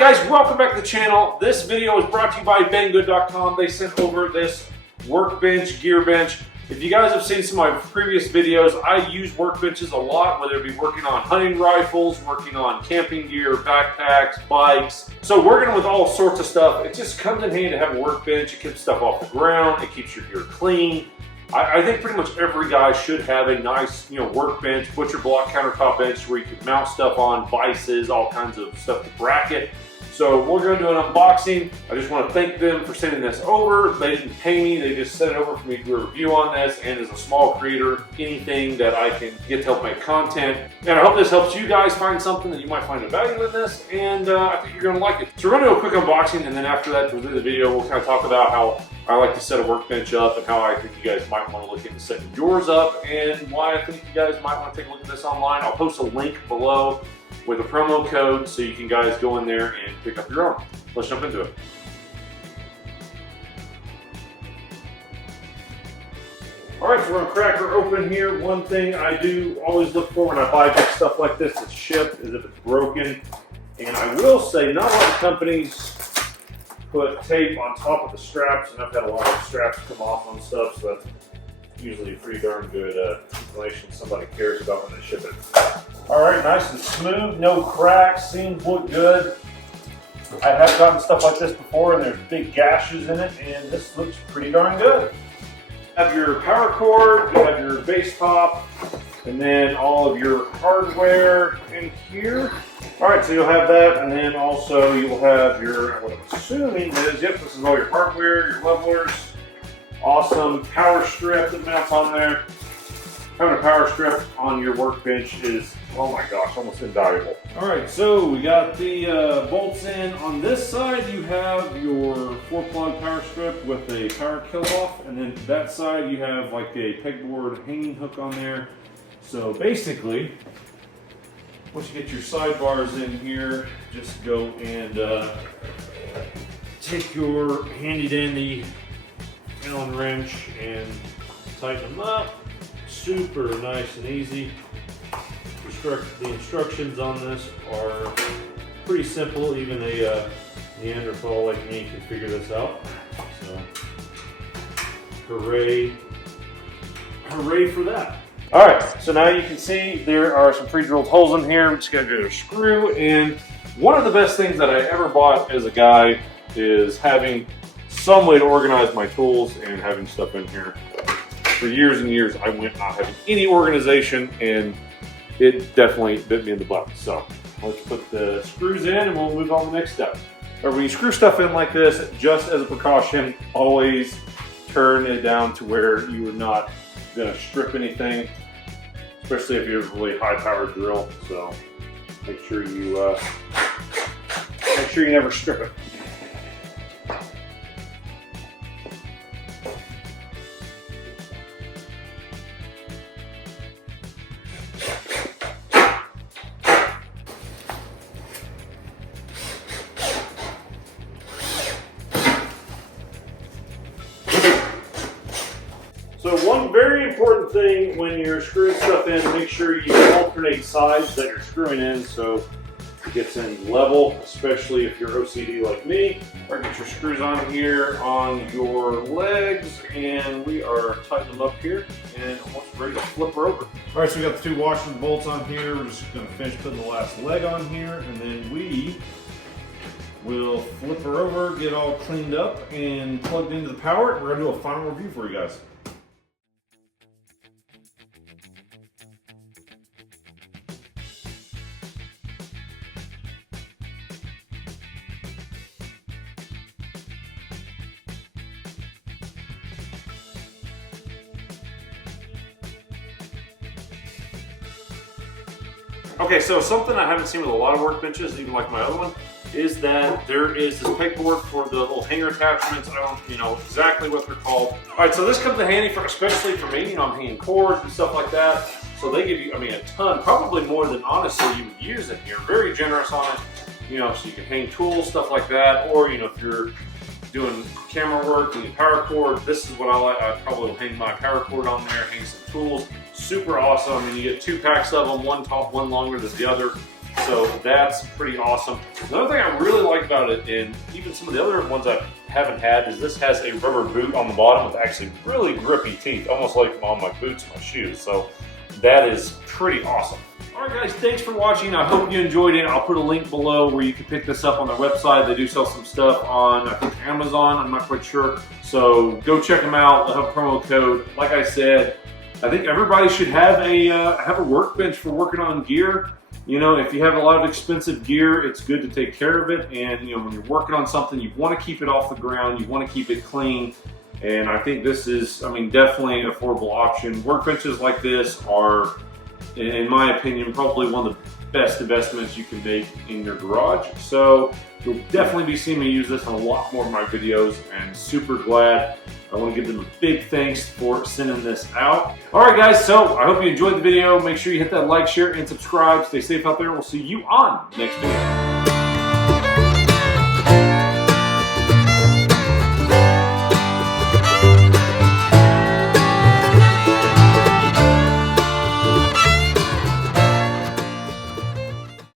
guys, welcome back to the channel. This video is brought to you by banggood.com. They sent over this workbench, gear bench. If you guys have seen some of my previous videos, I use workbenches a lot, whether it be working on hunting rifles, working on camping gear, backpacks, bikes. So working with all sorts of stuff, it just comes in handy to have a workbench. It keeps stuff off the ground, it keeps your gear clean. I think pretty much every guy should have a nice, workbench, butcher block countertop bench where you can mount stuff on, vices, all kinds of stuff to bracket. So we're going to do an unboxing. I just want to thank them for sending this over. They didn't pay me, they just sent it over for me to do a review on this, and as a small creator, anything that I can get to help make content. And I hope this helps you guys find something that you might find of value in this, and I think you're going to like it. So we're going to do a quick unboxing, and then after that, through the video, we'll kind of talk about how I like to set a workbench up and how I think you guys might want to look into setting yours up, and why I think you guys might want to take a look at this online. I'll post a link below with a promo code so you can guys go in there and pick up your own. Let's jump into it. Alright, so we're gonna crack her open here. One thing I do always look for when I buy big stuff like this that's shipped is if it's broken. And I will say, not a lot of companies put tape on top of the straps, and I've had a lot of straps come off on stuff, so that's usually a pretty darn good information somebody cares about when they ship it. Alright, nice and smooth, no cracks, seams look good. I have gotten stuff like this before and there's big gashes in it, and this looks pretty darn good. You have your power cord, you have your base top, and then all of your hardware in here. Alright, so you'll have that, and then also you'll have your, what I'm assuming is, yep, this is all your hardware, your levelers. Awesome power strip that mounts on there. Having a power strip on your workbench is, oh my gosh, almost invaluable. Alright, so we got the bolts in. On this side you have your 4-plug power strip with a power kill-off, and then that side you have like a pegboard hanging hook on there. So basically, once you get your sidebars in here, just go and take your handy-dandy Allen wrench and tighten them up. Super nice and easy. The instructions on this are pretty simple. Even a Neanderthal like me can figure this out. So, hooray for that. All right, so now you can see there are some pre-drilled holes in here. We just got to get a screw. And one of the best things that I ever bought as a guy is having some way to organize my tools and having stuff in here. For years and years, I went not having any organization, and it definitely bit me in the butt. So let's put the screws in and we'll move on to the next step. Or when you screw stuff in like this, just as a precaution, always turn it down to where you are not gonna strip anything, especially if you have a really high powered drill. So make sure you never strip it. So one very important thing when you're screwing stuff in, make sure you alternate sides that you're screwing in so it gets in level, especially if you're OCD like me. All right, get your screws on here on your legs, and we are tightening them up here and almost ready to flip her over. All right, so we got the two washers and bolts on here. We're just gonna finish putting the last leg on here, and then we will flip her over, get all cleaned up and plugged into the power. We're gonna do a final review for you guys. Okay, so something I haven't seen with a lot of workbenches, even like my other one, is that there is this pegboard for the little hanger attachments. I don't know exactly what they're called. All right, so this comes in handy for, especially for me. I'm hanging cords and stuff like that. So they give you, a ton, probably more than honestly you would use in here. Very generous on it, so you can hang tools, stuff like that. Or, if you're doing camera work and power cord, this is what I like. I probably will hang my power cord on there, hang some tools. Super awesome. You get 2 packs of them, one top, one longer than the other. So that's pretty awesome. Another thing I really like about it, and even some of the other ones I haven't had, is this has a rubber boot on the bottom with actually really grippy teeth, almost like on my boots and my shoes. So that is pretty awesome. All right, guys, thanks for watching. I hope you enjoyed it. I'll put a link below where you can pick this up on their website. They do sell some stuff on, I think, Amazon. I'm not quite sure. So go check them out. They'll have a promo code. Like I said, I think everybody should have a workbench for working on gear. You know, if you have a lot of expensive gear, it's good to take care of it. And, you know, when you're working on something, you want to keep it off the ground. You want to keep it clean. And I think this is, I mean, definitely an affordable option. Workbenches like this are, in my opinion, probably one of the best investments you can make in your garage. So you'll definitely be seeing me use this in a lot more of my videos, and super glad. I want to give them a big thanks for sending this out. All right, guys, so I hope you enjoyed the video. Make sure you hit that like, share, and subscribe. Stay safe out there. We'll see you on the next video.